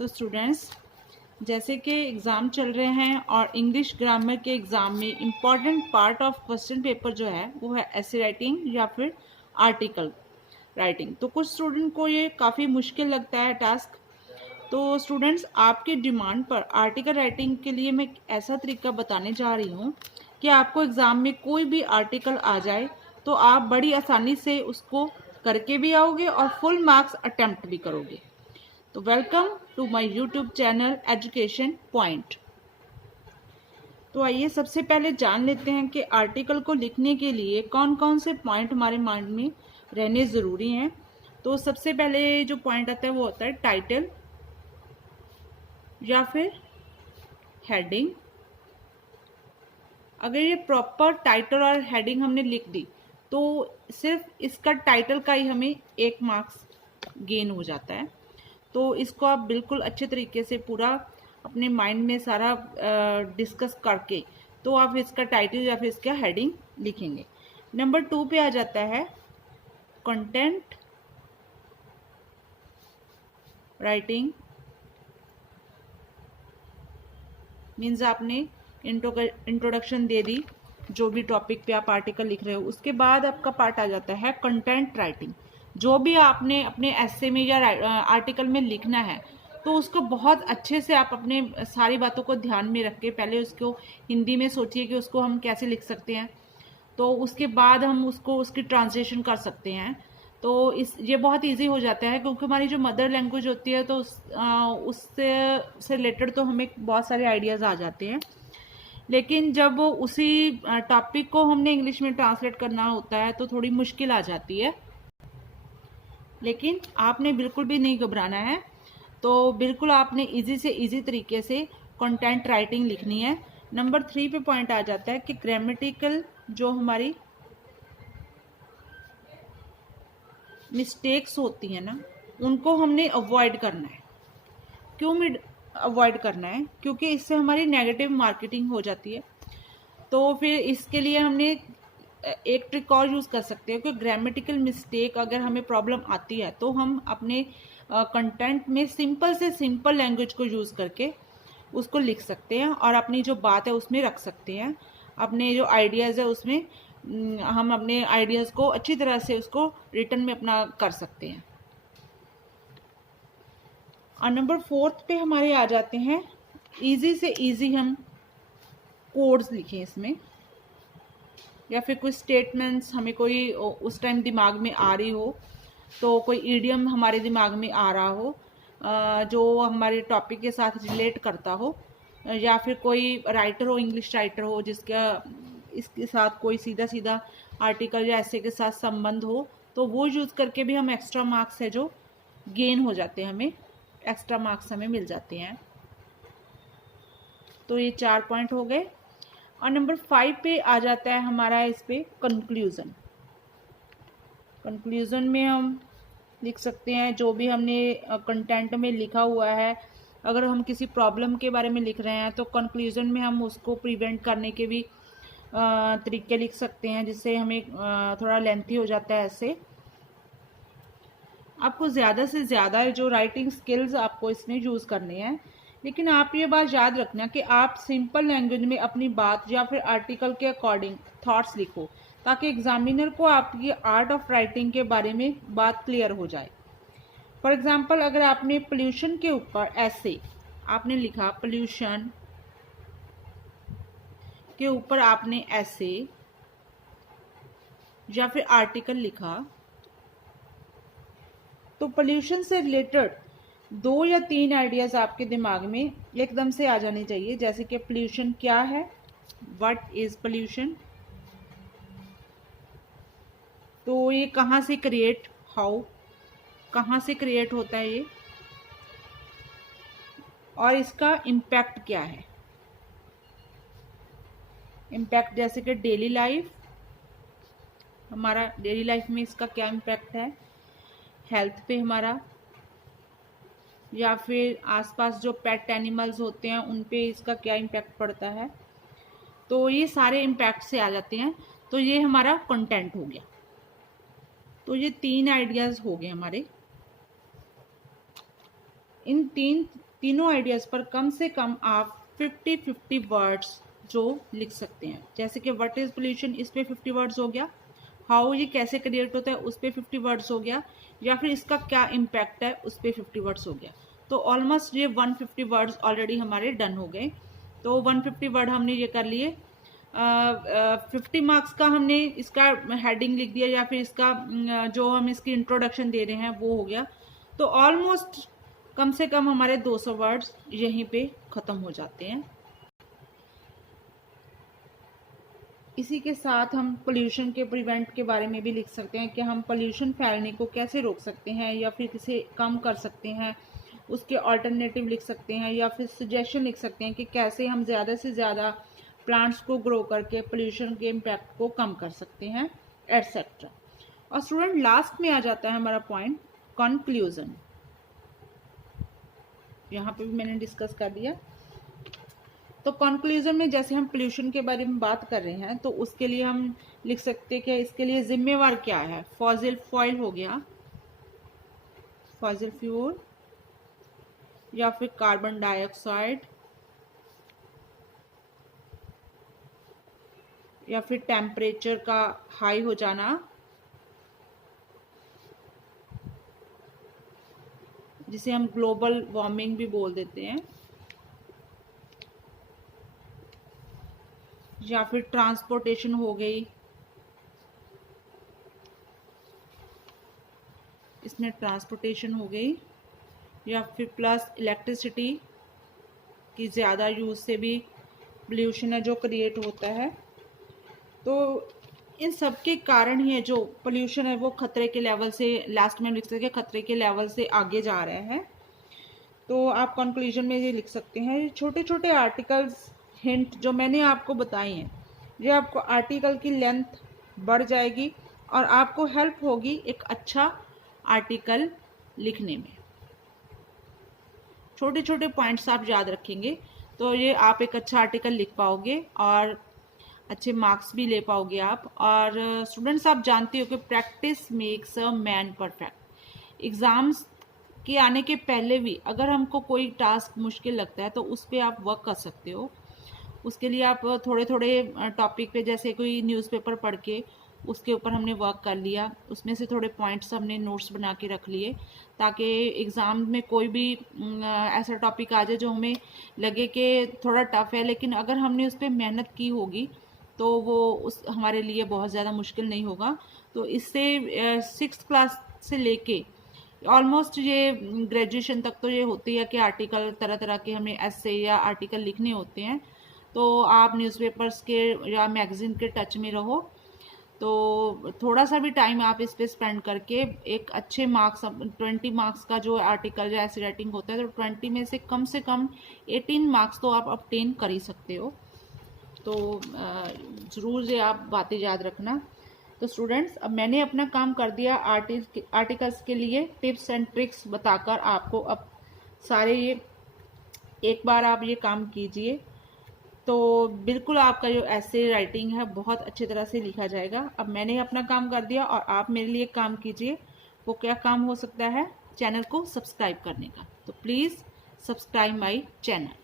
तो स्टूडेंट्स, जैसे कि एग्ज़ाम चल रहे हैं और इंग्लिश ग्रामर के एग्ज़ाम में important part of question paper जो है वो है ऐसे राइटिंग या फिर आर्टिकल राइटिंग। तो कुछ स्टूडेंट को ये काफ़ी मुश्किल लगता है टास्क। तो स्टूडेंट्स, आपकी डिमांड पर आर्टिकल राइटिंग के लिए मैं ऐसा तरीका बताने जा रही हूँ कि आपको एग्ज़ाम में कोई भी आर्टिकल आ जाए तो आप बड़ी आसानी से उसको करके भी आओगे और फुल मार्क्स अटेम्प्ट भी करोगे। तो welcome to my YouTube channel education point. तो आइए सबसे पहले जान लेते हैं कि आर्टिकल को लिखने के लिए कौन कौन से पॉइंट हमारे माइंड में रहने ज़रूरी हैं। तो सबसे पहले जो पॉइंट आता है वो होता है टाइटल या फिर हेडिंग। अगर ये प्रॉपर टाइटल और हेडिंग हमने लिख दी तो सिर्फ इसका टाइटल का ही हमें 1 मार्क्स गेन हो जाता है। तो इसको आप बिल्कुल अच्छे तरीके से पूरा अपने माइंड में सारा डिस्कस करके तो आप इसका टाइटल या फिर इसका हेडिंग लिखेंगे। नंबर 2 पे आ जाता है कंटेंट राइटिंग। मीन्स आपने इंट्रोडक्शन दे दी जो भी टॉपिक पे आप आर्टिकल लिख रहे हो। उसके बाद आपका पार्ट आ जाता है कंटेंट राइटिंग। जो भी आपने अपने एस्से में या आर्टिकल में लिखना है तो उसको बहुत अच्छे से आप अपने सारी बातों को ध्यान में रख के पहले उसको हिंदी में सोचिए कि उसको हम कैसे लिख सकते हैं। तो उसके बाद हम उसको उसकी ट्रांसलेशन कर सकते हैं। तो ये बहुत इजी हो जाता है क्योंकि हमारी जो मदर लैंग्वेज होती है तो उससे रिलेटेड तो हमें बहुत सारे आइडियाज़ आ जाते हैं। लेकिन जब उसी टॉपिक को हमने इंग्लिश में ट्रांसलेट करना होता है तो थोड़ी मुश्किल आ जाती है। लेकिन आपने बिल्कुल भी नहीं घबराना है। तो बिल्कुल आपने इजी से इजी तरीके से कंटेंट राइटिंग लिखनी है। नंबर 3 पे पॉइंट आ जाता है कि ग्रामेटिकल जो हमारी मिस्टेक्स होती हैं ना उनको हमने अवॉइड करना है। क्यों अवॉइड करना है? क्योंकि इससे हमारी नेगेटिव मार्केटिंग हो जाती है। तो फिर इसके लिए हमने एक ट्रिक और यूज़ कर सकते हैं कि ग्रामेटिकल मिस्टेक अगर हमें प्रॉब्लम आती है तो हम अपने कंटेंट में सिंपल से सिंपल लैंग्वेज को यूज़ करके उसको लिख सकते हैं और अपनी जो बात है उसमें रख सकते हैं। अपने जो आइडियाज़ है उसमें हम अपने आइडियाज़ को अच्छी तरह से उसको रिटर्न में अपना कर सकते हैं। और नंबर 4 पे हमारे आ जाते हैं इजी से इजी हम कोड्स लिखें इसमें, या फिर कोई स्टेटमेंट्स हमें कोई उस टाइम दिमाग में आ रही हो, तो कोई ईडियम हमारे दिमाग में आ रहा हो जो हमारे टॉपिक के साथ रिलेट करता हो, या फिर कोई राइटर हो, इंग्लिश राइटर हो जिसका इसके साथ कोई सीधा सीधा आर्टिकल या ऐसे के साथ संबंध हो, तो वो यूज़ करके भी हम एक्स्ट्रा मार्क्स है जो गेन हो जाते हैं, हमें एक्स्ट्रा मार्क्स हमें मिल जाते हैं। तो ये 4 पॉइंट हो गए। और नंबर 5 पे आ जाता है हमारा इस पे कंक्लूज़न। कंक्लूज़न में हम लिख सकते हैं जो भी हमने कंटेंट में लिखा हुआ है। अगर हम किसी प्रॉब्लम के बारे में लिख रहे हैं तो कंक्लूज़न में हम उसको प्रिवेंट करने के भी तरीके लिख सकते हैं, जिससे हमें थोड़ा लेंथी हो जाता है। ऐसे आपको ज़्यादा से ज़्यादा जो राइटिंग स्किल्स आपको इसमें यूज़ करने हैं। लेकिन आप ये बात याद रखना कि आप सिंपल लैंग्वेज में अपनी बात या फिर आर्टिकल के अकॉर्डिंग थॉट्स लिखो, ताकि एग्जामिनर को आपकी आर्ट ऑफ राइटिंग के बारे में बात क्लियर हो जाए। फॉर एग्जांपल, अगर आपने पोल्यूशन के ऊपर ऐसे आपने लिखा, पोल्यूशन के ऊपर आपने ऐसे या फिर आर्टिकल लिखा, तो पोल्यूशन से रिलेटेड 2 या 3 आइडियाज़ आपके दिमाग में एकदम से आ जाने चाहिए। जैसे कि पोल्यूशन क्या है, व्हाट इज पोल्यूशन, तो ये कहाँ से क्रिएट, हाउ, कहाँ से क्रिएट होता है ये, और इसका इम्पैक्ट क्या है। इम्पैक्ट जैसे कि डेली लाइफ, हमारा डेली लाइफ में इसका क्या इम्पैक्ट है, हेल्थ पे हमारा, या फिर आसपास जो पेट एनिमल्स होते हैं उन पे इसका क्या इम्पैक्ट पड़ता है। तो ये सारे इम्पैक्ट से आ जाते हैं। तो ये हमारा कंटेंट हो गया। तो ये 3 आइडियाज़ हो गए हमारे। इन 3 तीनों आइडियाज़ पर कम से कम आप 50 वर्ड्स जो लिख सकते हैं। जैसे कि व्हाट इज़ पोल्यूशन, इस पे 50 वर्ड्स हो गया। हाउ ये कैसे क्रिएट होता है, उस पर 50 वर्ड्स हो गया। या फिर इसका क्या इम्पैक्ट है, उस पर 50 वर्ड्स हो गया। तो ऑलमोस्ट ये 150 वर्ड्स ऑलरेडी हमारे डन हो गए। तो 150 वर्ड हमने ये कर लिए। 50 मार्क्स का हमने इसका हेडिंग लिख दिया या फिर इसका जो हम इसकी इंट्रोडक्शन दे रहे हैं वो हो गया। तो ऑलमोस्ट कम से कम हमारे 200 वर्ड्स यहीं पे ख़त्म हो जाते हैं। इसी के साथ हम पोल्यूशन के प्रिवेंट के बारे में भी लिख सकते हैं कि हम पोल्यूशन फैलने को कैसे रोक सकते हैं या फिर किसे कम कर सकते हैं, उसके अल्टरनेटिव लिख सकते हैं या फिर सजेशन लिख सकते हैं कि कैसे हम ज़्यादा से ज़्यादा प्लांट्स को ग्रो करके पोल्यूशन के इम्पैक्ट को कम कर सकते हैं, एटसेट्रा। और स्टूडेंट लास्ट में आ जाता है हमारा पॉइंट कंक्लूजन। यहाँ पे भी मैंने डिस्कस कर दिया। तो कंक्लूजन में जैसे हम पोल्यूशन के बारे में बात कर रहे हैं तो उसके लिए हम लिख सकते हैं कि इसके लिए जिम्मेवार क्या है। फॉसिल फ्यूल हो गया, फॉसिल फ्यूल या फिर कार्बन डाइऑक्साइड या फिर टेम्परेचर का हाई हो जाना, जिसे हम ग्लोबल वार्मिंग भी बोल देते हैं, या फिर ट्रांसपोर्टेशन हो गई, इसमें ट्रांसपोर्टेशन हो गई, या फिर प्लस इलेक्ट्रिसिटी की ज़्यादा यूज़ से भी पोल्यूशन है जो क्रिएट होता है। तो इन सब के कारण ही है जो पोल्यूशन है वो खतरे के लेवल से, लास्ट में लिख सकते हैं खतरे के लेवल से आगे जा रहे हैं। तो आप कंक्लूजन में ये लिख सकते हैं छोटे छोटे आर्टिकल्स हिंट जो मैंने आपको बताई हैं, ये आपको आर्टिकल की लेंथ बढ़ जाएगी और आपको हेल्प होगी एक अच्छा आर्टिकल लिखने में। छोटे छोटे पॉइंट्स आप याद रखेंगे तो ये आप एक अच्छा आर्टिकल लिख पाओगे और अच्छे मार्क्स भी ले पाओगे आप। और स्टूडेंट्स आप जानते हो कि practice makes a man perfect. Exams के आने के पहले भी अगर हमको कोई टास्क मुश्किल लगता है तो उस पर आप वर्क कर सकते हो। उसके लिए आप थोड़े थोड़े टॉपिक पे, जैसे कोई न्यूज़पेपर पढ़ के उसके ऊपर हमने वर्क कर लिया, उसमें से थोड़े पॉइंट्स हमने नोट्स बना के रख लिए ताकि एग्ज़ाम में कोई भी ऐसा टॉपिक आ जाए जो हमें लगे कि थोड़ा टफ है, लेकिन अगर हमने उस पर मेहनत की होगी तो वो उस हमारे लिए बहुत ज़्यादा मुश्किल नहीं होगा। तो इससे 6th क्लास से लेके ऑलमोस्ट ये ग्रेजुएशन तक तो ये होती है कि आर्टिकल तरह तरह के हमें ऐसे या आर्टिकल लिखने होते हैं। तो आप न्यूज़पेपर्स के या मैगज़ीन के टच में रहो। तो थोड़ा सा भी टाइम आप इस पे स्पेंड करके एक अच्छे मार्क्स, 20 मार्क्स का जो आर्टिकल या ऐसे राइटिंग होता है तो 20 में से कम 18 मार्क्स तो आप ऑब्टेन कर ही सकते हो। तो ज़रूर ये आप बातें याद रखना। तो स्टूडेंट्स अब मैंने अपना काम कर दिया आर्टिकल्स के लिए टिप्स एंड ट्रिक्स बताकर आपको। अब सारे ये एक बार आप ये काम कीजिए तो बिल्कुल आपका जो ऐसे राइटिंग है बहुत अच्छी तरह से लिखा जाएगा। अब मैंने अपना काम कर दिया और आप मेरे लिए काम कीजिए। वो क्या काम हो सकता है? चैनल को सब्सक्राइब करने का। तो प्लीज़ सब्सक्राइब माय चैनल।